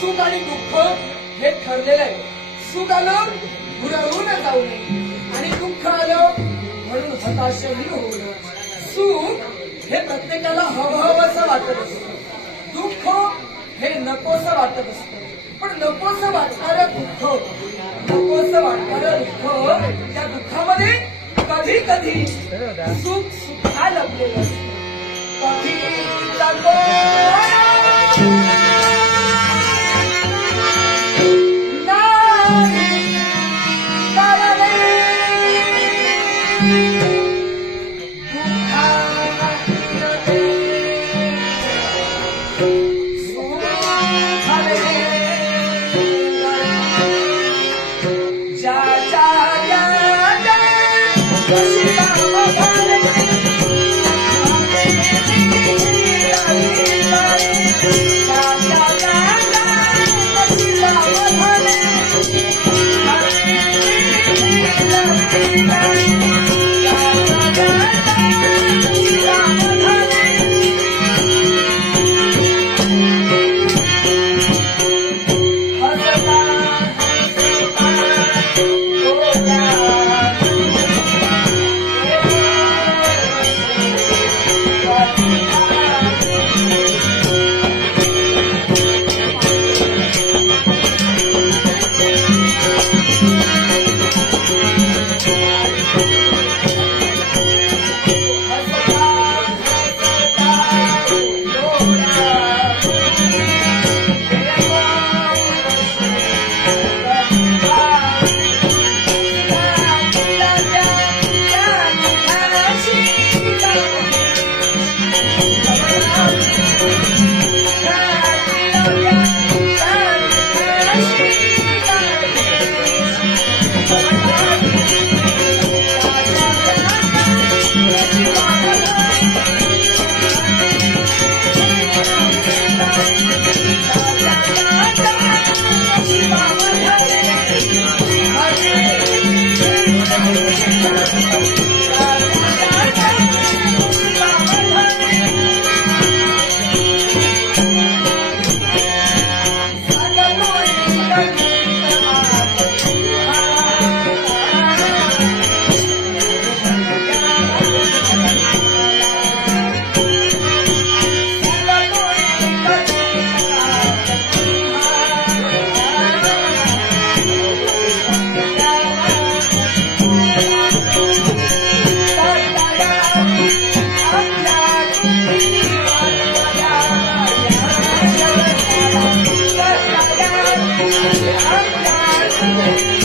सुख आणि दुःख हे ठरलेलं आहे. सुख आलं हुरळून जाऊ नये आणि दुःख आलं म्हणून हताशही होऊ नये. सुख हे प्रत्येकाला हवंहवंसं वाटत असतं, दुःख हे नकोसं वाटत असतं. पण नकोसं वाटणारं दुःख, नकोसं वाटणारं दुःख, त्या दुःखामध्ये कधी कधी सुख सुद्धा लपलेलं असतं. कधी Yeah.